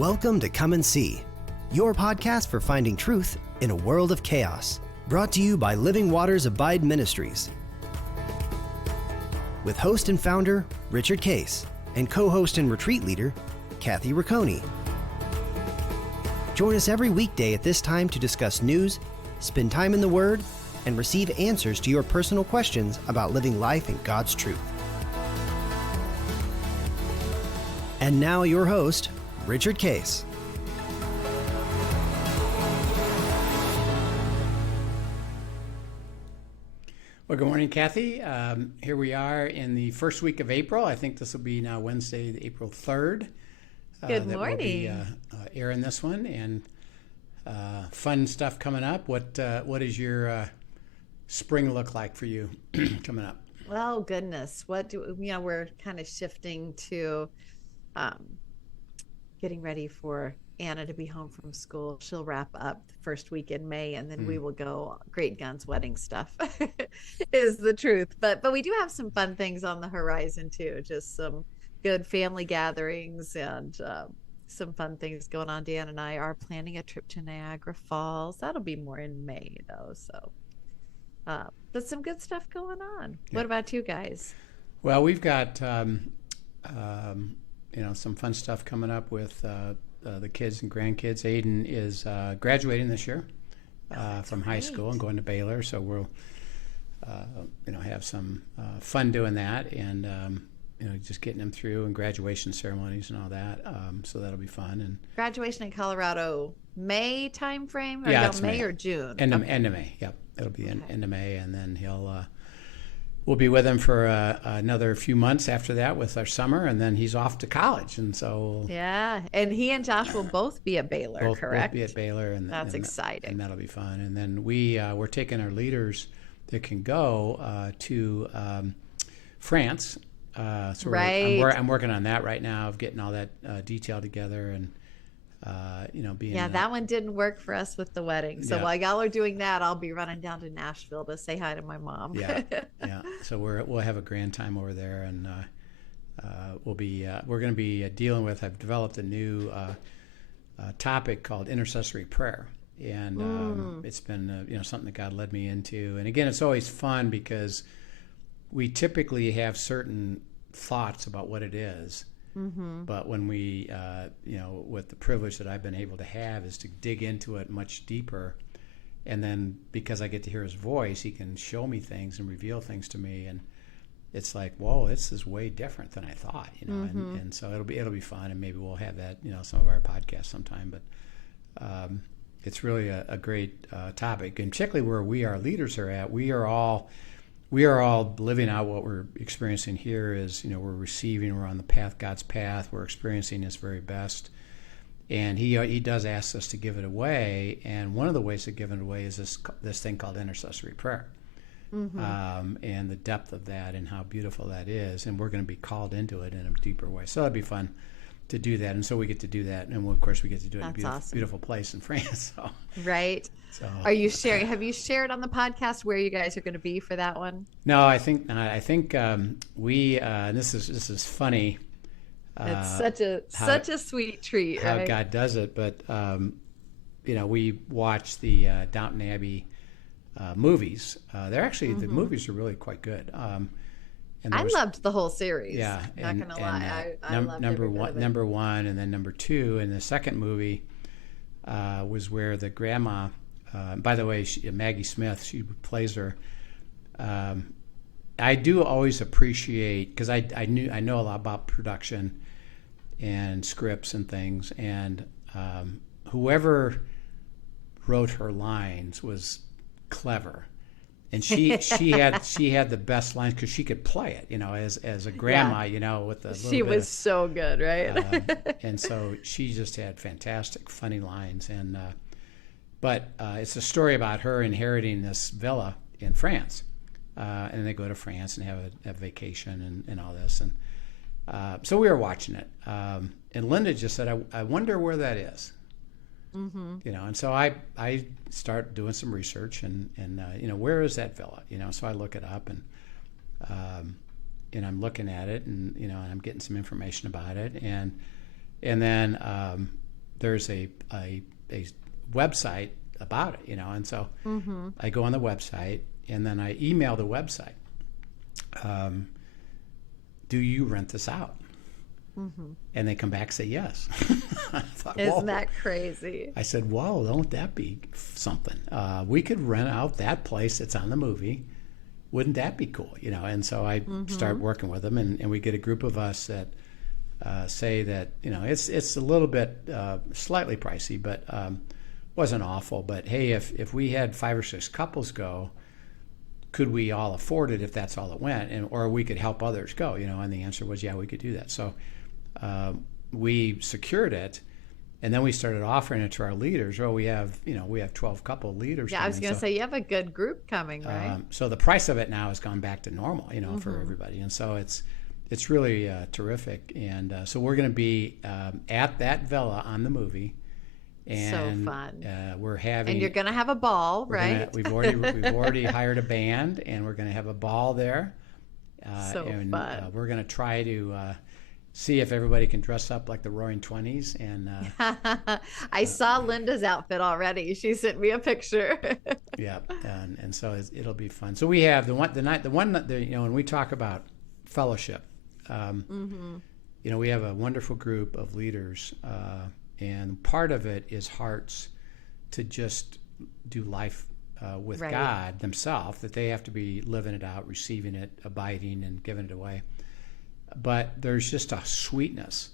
Welcome to Come and See, your podcast for finding truth in a world of chaos. Brought to you by Living Waters Abide Ministries. With host and founder, Richard Case, and co-host and retreat leader, Kathy Ricconi. Join us every weekday at this time to discuss news, spend time in the Word, and receive answers to your personal questions about living life in God's truth. And now your host, Richard Case. Well, good morning, Kathy. Here we are in the first week of April. I think this will be now Wednesday, April 3rd. Good morning. We'll be airing this one, and fun stuff coming up. What does your spring look like for you coming up? Oh goodness, we're kind of shifting to getting ready for Anna to be home from school. She'll wrap up the first week in May, and then we will go great guns wedding stuff is the truth. But we do have some fun things on the horizon too. Just some good family gatherings and some fun things going on. Dan and I are planning a trip to Niagara Falls. That'll be more in May though. So but some good stuff going on. Yeah. What about you guys? Well, we've got some fun stuff coming up with the kids and grandkids. Aiden is graduating this year from high school and going to Baylor, so we'll have some fun doing that, and just getting them through, and graduation ceremonies and all that. So that'll be fun. And graduation in Colorado, May time frame, or it's May or June? End of May. Yep, it'll be end of May, and then we'll be with him for another few months after that with our summer, and then he's off to college, and so and he and Josh will both be at Baylor, correct? Both be at Baylor, and that's exciting, and that'll be fun. And then we're taking our leaders that can go to France. Right. I'm working on that right now, of getting all that detail together, and being that one didn't work for us with the wedding. So while y'all are doing that, I'll be running down to Nashville to say hi to my mom. Yeah. So we'll have a grand time over there, and we're going to be dealing with. I've developed a new topic called intercessory prayer, and it's been something that God led me into. And again, it's always fun because we typically have certain thoughts about what it is. Mm-hmm. But when we, with the privilege that I've been able to have, is to dig into it much deeper. And then because I get to hear his voice, he can show me things and reveal things to me. And it's like, whoa, this is way different than I thought, Mm-hmm. And so it'll be fun. And maybe we'll have that, some of our podcasts sometime. But it's really a great topic. And particularly where our leaders are at, we are all living out what we're experiencing here. Is we're on the path, God's path. We're experiencing His very best, and He does ask us to give it away. And one of the ways to give it away is this thing called intercessory prayer, and the depth of that and how beautiful that is. And we're going to be called into it in a deeper way. So it'd be fun to do that, and so we get to do that, and of course we get to do it in a beautiful place in France. So. Right. So, are you sharing? Have you shared on the podcast where you guys are going to be for that one? No, I think not. I think we. This is funny. It's such a sweet treat. How right? God does it, but we watch the Downton Abbey movies. They're actually the movies are really quite good. And I loved the whole series. Yeah, not gonna lie, I loved number one, and then number two, and the second movie was where the grandma. By the way, Maggie Smith, she plays her. I do always appreciate, because I know a lot about production and scripts and things, and whoever wrote her lines was clever. And she had the best lines because she could play it, as a grandma, with the she was so good, right? And so she just had fantastic, funny lines. And but it's a story about her inheriting this villa in France, and they go to France and have a vacation and all this. And so we were watching it, and Linda just said, "I wonder where that is." Mm-hmm. And so I start doing some research and where is that villa? So I look it up, and I'm looking at it, and I'm getting some information about it, and then there's a website about it, and so I go on the website and then I email the website. Do you rent this out? And they come back and say yes. I thought, Isn't that crazy? I said, whoa, don't that be something? We could rent out that place that's on the movie. Wouldn't that be cool? And so I start working with them, and we get a group of us that say that, it's a little bit slightly pricey, but wasn't awful. But hey, if we had 5 or 6 couples go, could we all afford it if that's all it went, or we could help others go? And the answer was, yeah, we could do that. So we secured it, and then we started offering it to our leaders. Well, we have 12 couple leaders. Yeah, I was going to say you have a good group coming, right? So the price of it now has gone back to normal, for everybody, and so it's really terrific. And so we're going to be at that villa on the movie. And, so fun. We're having, and you're going to have a ball, right? We've already hired a band, and we're going to have a ball there. Fun. We're going to try to see if everybody can dress up like the Roaring Twenties. And I saw Linda's outfit already. She sent me a picture. Yeah, and so it'll be fun. So we have the one when we talk about fellowship, we have a wonderful group of leaders. And part of it is hearts to just do life with God themselves, that they have to be living it out, receiving it, abiding, and giving it away. But there's just a sweetness.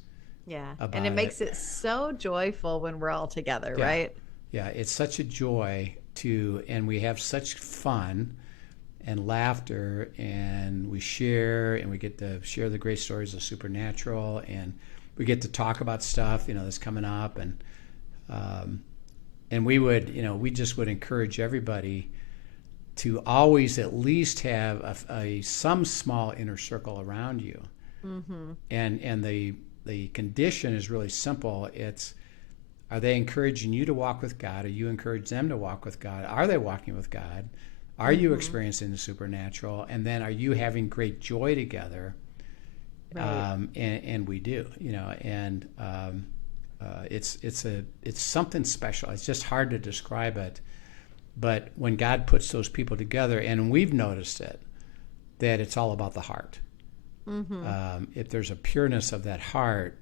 Yeah, and it makes it so joyful when we're all together, right? Yeah, it's such a joy and we have such fun and laughter, and we share, and we get to share the great stories of supernatural, and we get to talk about stuff, that's coming up, and we just would encourage everybody to always at least have some small inner circle around you, and the condition is really simple. It's, are they encouraging you to walk with God? Are you encourage them to walk with God? Are they walking with God? Are you experiencing the supernatural? And then are you having great joy together? Right. And we do, and it's something special. It's just hard to describe it, but when God puts those people together, and we've noticed it, that it's all about the heart. If there's a pureness of that heart,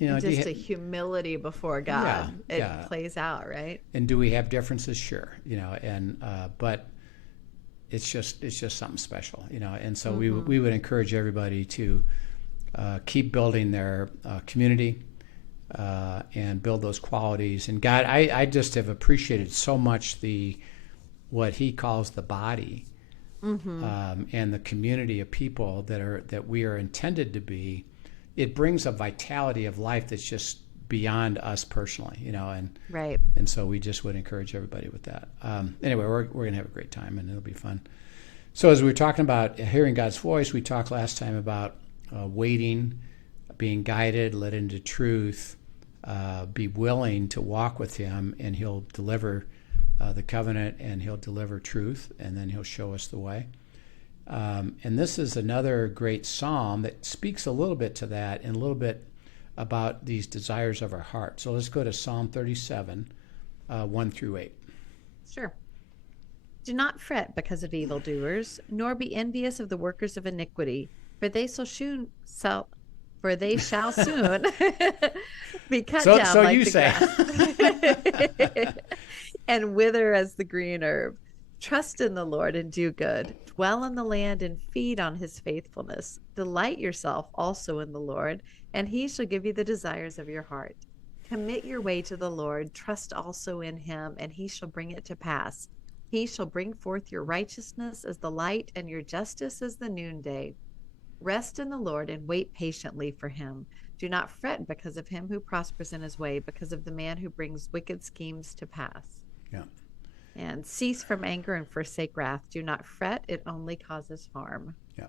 just a humility before God, it plays out, right? And do we have differences? Sure, but it's just something special, and so we would encourage everybody to keep building their community and build those qualities. And God, I just have appreciated so much what He calls the body, and the community of people that we are intended to be. It brings a vitality of life that's just beyond us personally, and so we just would encourage everybody with that. Anyway, we're going to have a great time, and it'll be fun. So as we were talking about hearing God's voice, we talked last time about waiting, being guided, led into truth, be willing to walk with Him, and He'll deliver the covenant, and He'll deliver truth, and then He'll show us the way. And this is another great psalm that speaks a little bit to that, and a little bit about these desires of our heart. So let's go to Psalm 37, 1 through 8. Sure. Do not fret because of evildoers, nor be envious of the workers of iniquity, for they shall soon be cut down so like you the say. grass, and wither as the green herb. Trust in the Lord and do good. Dwell in the land and feed on His faithfulness. Delight yourself also in the Lord, and He shall give you the desires of your heart. Commit your way to the Lord. Trust also in Him, and He shall bring it to pass. He shall bring forth your righteousness as the light, and your justice as the noonday. Rest in the Lord and wait patiently for Him. Do not fret because of him who prospers in his way, because of the man who brings wicked schemes to pass. Yeah. And cease from anger and forsake wrath. Do not fret; it only causes harm. Yeah.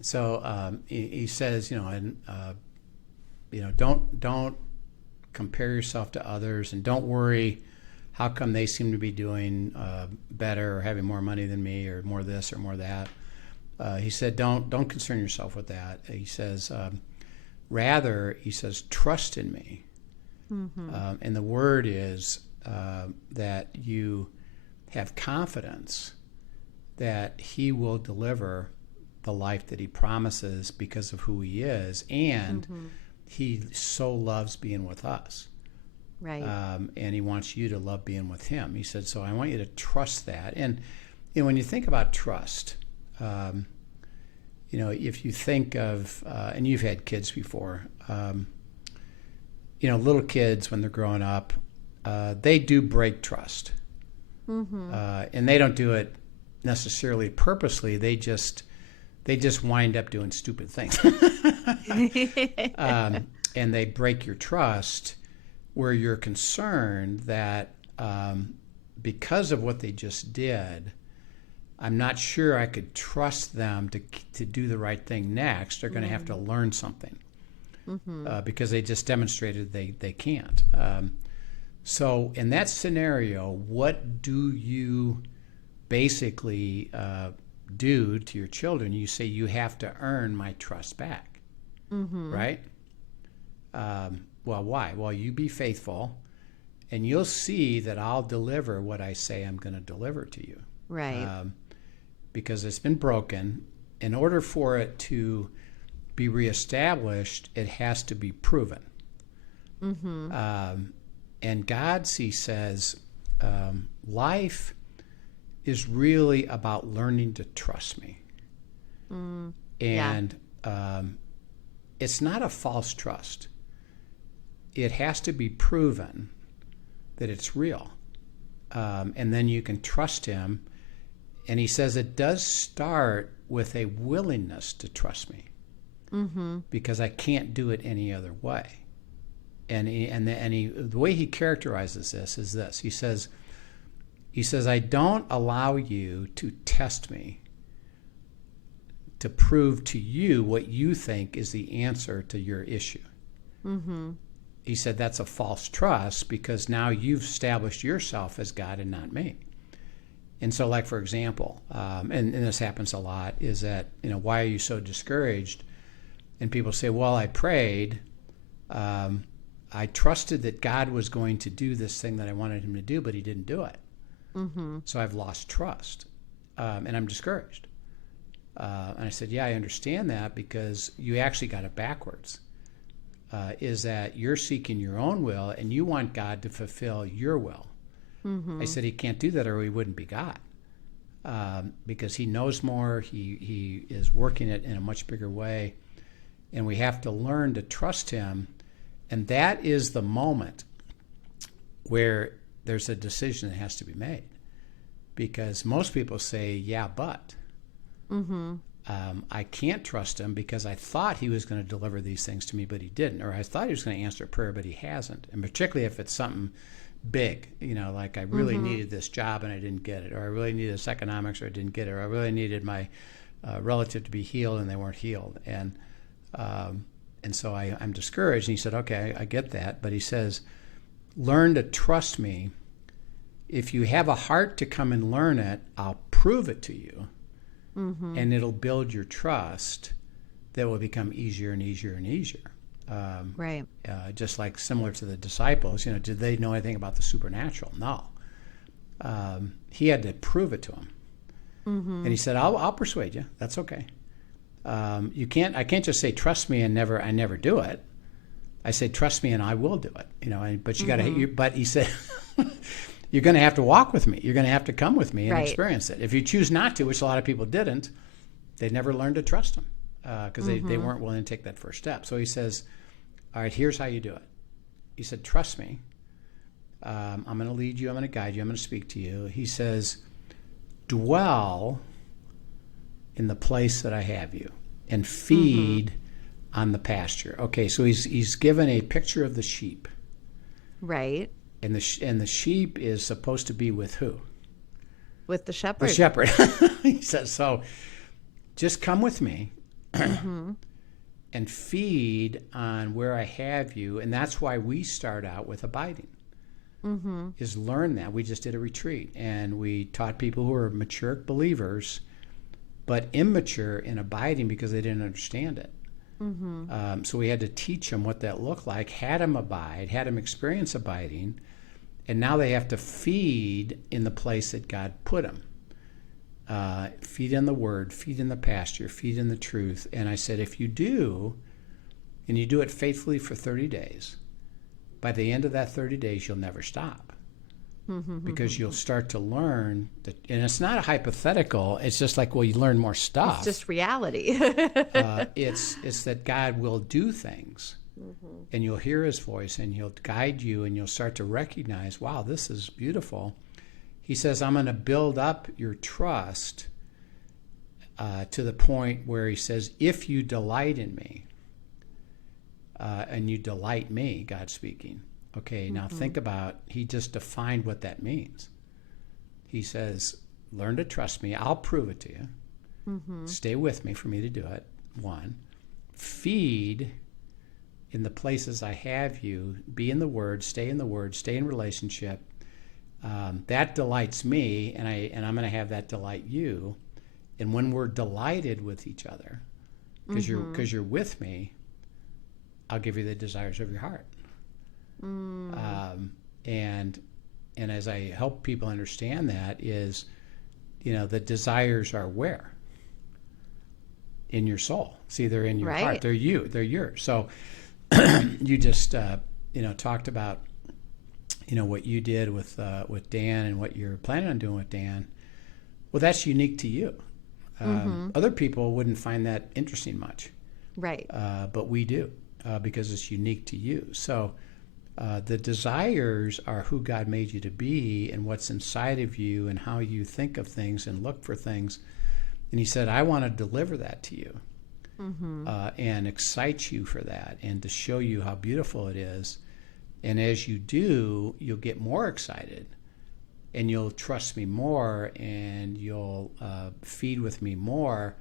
So he says, don't compare yourself to others, and don't worry. How come they seem to be doing better or having more money than me, or more this or more that? He said, don't concern yourself with that. He says, rather, he says, trust in me. And the word is that you have confidence that he will deliver the life that he promises because of who he is, and he so loves being with us. Right. And he wants you to love being with him. He said, so I want you to trust that. And when you think about trust, if you think of, and you've had kids before, little kids when they're growing up, they do break trust. And they don't do it necessarily purposely. They just wind up doing stupid things. And they break your trust where you're concerned that because of what they just did, I'm not sure I could trust them to do the right thing next. They're going to have to learn something because they just demonstrated they can't. So in that scenario, what do you basically do to your children? You say, you have to earn my trust back, right? Well, why? Well, you be faithful, and you'll see that I'll deliver what I say I'm going to deliver to you. Right. Because it's been broken. In order for it to be reestablished, it has to be proven. And God, he says, life is really about learning to trust me. And it's not a false trust. It has to be proven that it's real. And then you can trust him. And he says it does start with a willingness to trust me, because I can't do it any other way. And the way he characterizes this is this. He says, I don't allow you to test me to prove to you what you think is the answer to your issue. He said that's a false trust, because now you've established yourself as God and not me. And so, like, for example, and this happens a lot, is that, why are you so discouraged? And people say, well, I prayed. I trusted that God was going to do this thing that I wanted him to do, but he didn't do it. So I've lost trust, and I'm discouraged. And I said, yeah, I understand that, because you actually got it backwards. Is that you're seeking your own will, and you want God to fulfill your will. I said, he can't do that, or he wouldn't be God, because he knows more. He is working it in a much bigger way, and we have to learn to trust him. And that is the moment where there's a decision that has to be made, because most people say, yeah, but I can't trust him because I thought he was going to deliver these things to me, but he didn't. Or I thought he was going to answer prayer, but he hasn't. And particularly if it's something big, like I really needed this job and I didn't get it, or I really needed this economics or I didn't get it, or I really needed my relative to be healed and they weren't healed. And so I'm discouraged. And he said, okay, I get that. But he says, learn to trust me. If you have a heart to come and learn it, I'll prove it to you. And it'll build your trust that will become easier and easier and easier. Right. Just like similar to the disciples, did they know anything about the supernatural? No. He had to prove it to them. And he said, I'll persuade you. That's okay. I can't just say, trust me, and I never do it. I say, trust me and I will do it. But you got to, but he said, you're going to have to walk with me. You're going to have to come with me and experience it. If you choose not to, which a lot of people didn't, they never learned to trust him, because they weren't willing to take that first step. So he says, all right, here's how you do it. He said, trust me. I'm going to lead you. I'm going to guide you. I'm going to speak to you. He says, dwell in the place that I have you and feed on the pasture. Okay, so he's given a picture of the sheep. Right. And the sheep is supposed to be with who? With the shepherd. The shepherd. He says, so just come with me and feed on where I have you. And that's why we start out with abiding, is learn that. We just did a retreat, and we taught people who are mature believers, but immature in abiding because they didn't understand it. So we had to teach them what that looked like, had them abide, had them experience abiding, and now they have to feed in the place that God put them. Feed in the Word, feed in the pasture, feed in the truth. And I said, if you do, and you do it faithfully for 30 days, by the end of that 30 days, you'll never stop. Because you'll start to learn that, and it's not a hypothetical. It's just like, well, you learn more stuff. It's just reality. It's that God will do things, and you'll hear His voice, and He'll guide you, and you'll start to recognize, wow, this is beautiful. He says, I'm going to build up your trust to the point where He says, if you delight in me, and you delight me, God speaking. Okay, now think about, He just defined what that means. He says, learn to trust me. I'll prove it to you. Stay with me for me to do it. One, feed in the places I have you. Be in the Word, stay in relationship. That delights me, and I'm going to have that delight you. And when we're delighted with each other, because you're with me, I'll give you the desires of your heart. And as I help people understand that is, the desires are where? In your soul. See, they're in your heart. They're yours. So you just, talked about, what you did with Dan and what you're planning on doing with Dan. Well, that's unique to you. Other people wouldn't find that interesting much. Right. But we do, because it's unique to you. So the desires are who God made you to be and what's inside of you and how you think of things and look for things. And He said, I want to deliver that to you and excite you for that and to show you how beautiful it is. And as you do, you'll get more excited and you'll trust me more and you'll feed with me more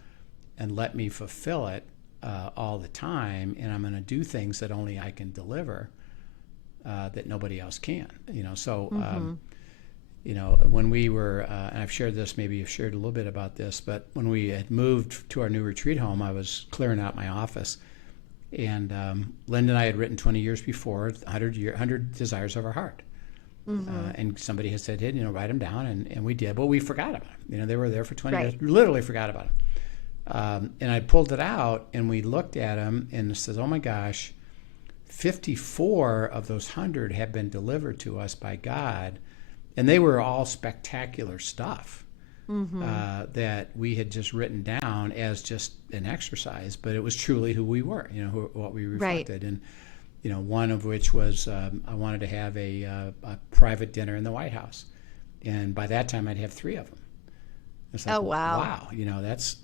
and let me fulfill it all the time. And I'm going to do things that only I can deliver. That nobody else can, when we were, and I've shared this, maybe you've shared a little bit about this, but when we had moved to our new retreat home, I was clearing out my office, and Linda and I had written 20 years before 100 desires of our heart, and somebody had said, hey, write them down, and we did, but we forgot about them. They were there for 20 years, literally forgot about them, and I pulled it out, and we looked at them, and it says, oh my gosh, 54 of those 100 have been delivered to us by God, and they were all spectacular stuff that we had just written down as just an exercise, but it was truly who we were, what we reflected. And, one of which was I wanted to have a private dinner in the White House, and by that time I'd have 3 of them. It's like, wow, that's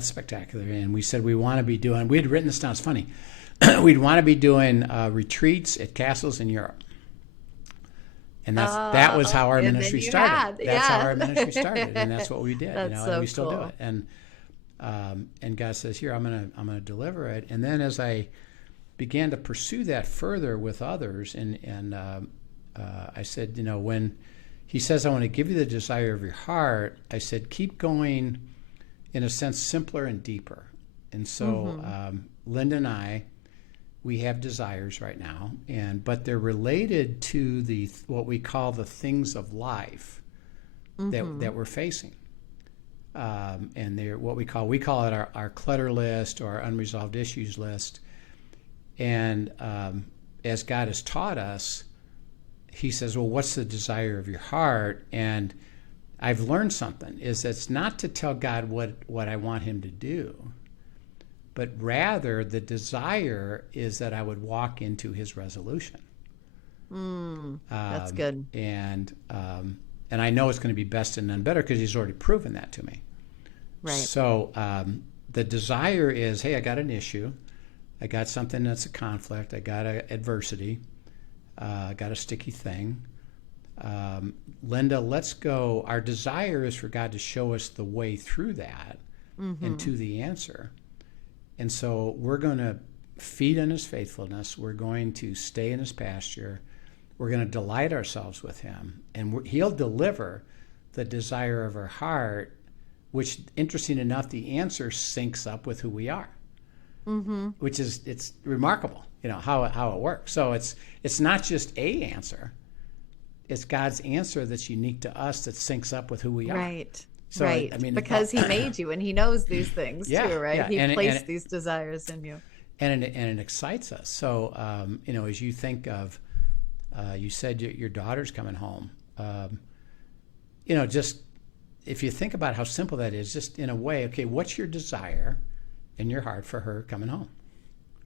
spectacular. And we said we had written this down, it's funny. We'd want to be doing retreats at castles in Europe. And that was how our ministry started. That's how our ministry started, and that's what we did. And we still do it. And God says, "Here, I'm gonna deliver it." And then as I began to pursue that further with others, and I said, when He says, "I want to give you the desire of your heart," I said, "Keep going, in a sense, simpler and deeper." And so Linda and I, we have desires right now, but they're related to what we call the things of life that we're facing, and they're what we call it our clutter list or our unresolved issues list. And as God has taught us, He says, "Well, what's the desire of your heart?" And I've learned something: is it's not to tell God what I want Him to do, but rather the desire is that I would walk into His resolution. That's good. And I know it's going to be best and none better because He's already proven that to me. Right. So the desire is, hey, I got an issue. I got something that's a conflict. I got an adversity. I got a sticky thing. Linda, let's go. Our desire is for God to show us the way through that and to the answer. And so we're going to feed on His faithfulness. We're going to stay in His pasture. We're going to delight ourselves with Him. And He'll deliver the desire of our heart, which, interesting enough, the answer syncs up with who we are. which is, it's remarkable, how it works. So it's not just a answer. It's God's answer that's unique to us, that syncs up with who we are. Right. So, right. Because he made you and he knows these things too, right? Yeah. He placed these desires in you. And it excites us. So, as you think of, you said your daughter's coming home, just if you think about how simple that is, just in a way, okay, what's your desire in your heart for her coming home?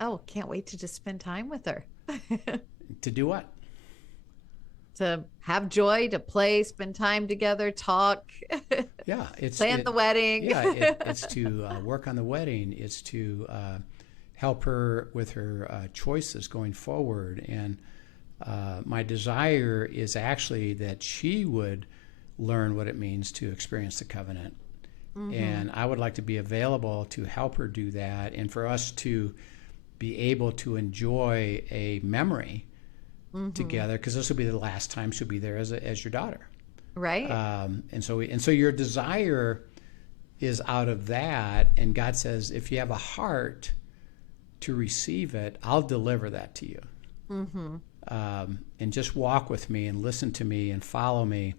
Oh, can't wait to just spend time with her. To do what? To have joy, to play, spend time together, talk. Yeah, plan the wedding. It's to work on the wedding. It's to help her with her choices going forward. And my desire is actually that she would learn what it means to experience the covenant. And I would like to be available to help her do that, and for us to be able to enjoy a memory together, because this will be the last time she'll be there as your daughter, right? And so your desire is out of that, and God says, if you have a heart to receive it, I'll deliver that to you. And just walk with me and listen to me and follow me,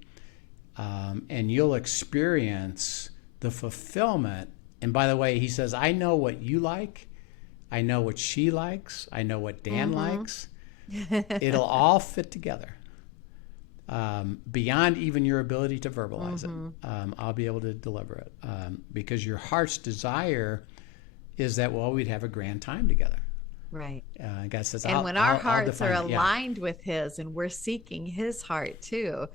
and you'll experience the fulfillment. And by the way, he says, I know what you like, I know what she likes, I know what Dan likes. It'll all fit together, beyond even your ability to verbalize it. I'll be able to deliver it, because your heart's desire is that, well, we'd have a grand time together. Right. God says, and when our hearts are aligned with his, and we're seeking his heart too,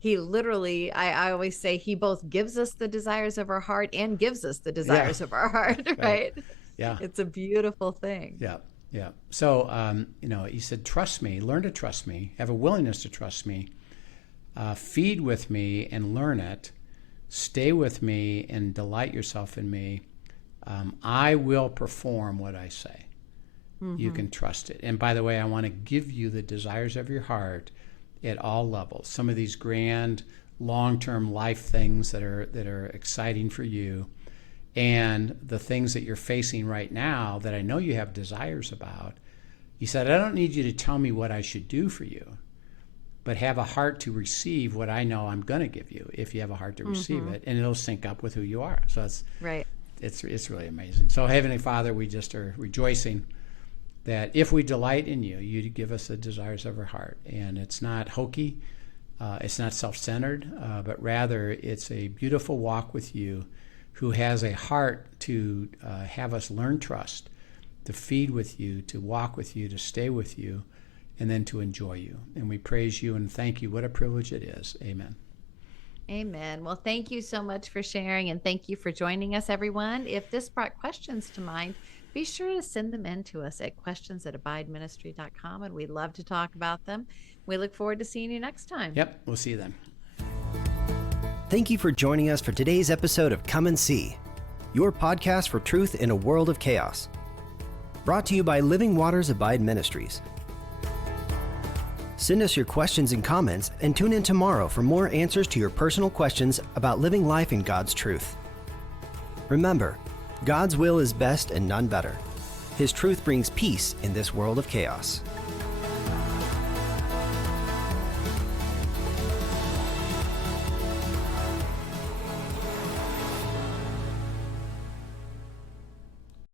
he literally, I always say, he both gives us the desires of our heart and gives us the desires of our heart, right? Yeah. It's a beautiful thing. Yeah. Yeah. So, he said, trust me, learn to trust me, have a willingness to trust me, feed with me and learn it, stay with me and delight yourself in me. I will perform what I say. You can trust it. And by the way, I want to give you the desires of your heart at all levels. Some of these grand, long-term life things that are exciting for you, and the things that you're facing right now that I know you have desires about. He said, I don't need you to tell me what I should do for you, but have a heart to receive what I know I'm going to give you, if you have a heart to receive it, and it'll sync up with who you are. So it's right. It's really amazing. So Heavenly Father, we just are rejoicing that if we delight in you, you give us the desires of our heart. And it's not hokey, it's not self-centered, but rather it's a beautiful walk with you, who has a heart to have us learn trust, to feed with you, to walk with you, to stay with you, and then to enjoy you. And we praise you and thank you. What a privilege it is. Amen. Amen. Well, thank you so much for sharing, and thank you for joining us, everyone. If this brought questions to mind, be sure to send them in to us at questions@abideministry.com, and we'd love to talk about them. We look forward to seeing you next time. Yep, we'll see you then. Thank you for joining us for today's episode of Come and See, your podcast for truth in a world of chaos. Brought to you by Living Waters Abide Ministries. Send us your questions and comments, and tune in tomorrow for more answers to your personal questions about living life in God's truth. Remember, God's will is best and none better. His truth brings peace in this world of chaos.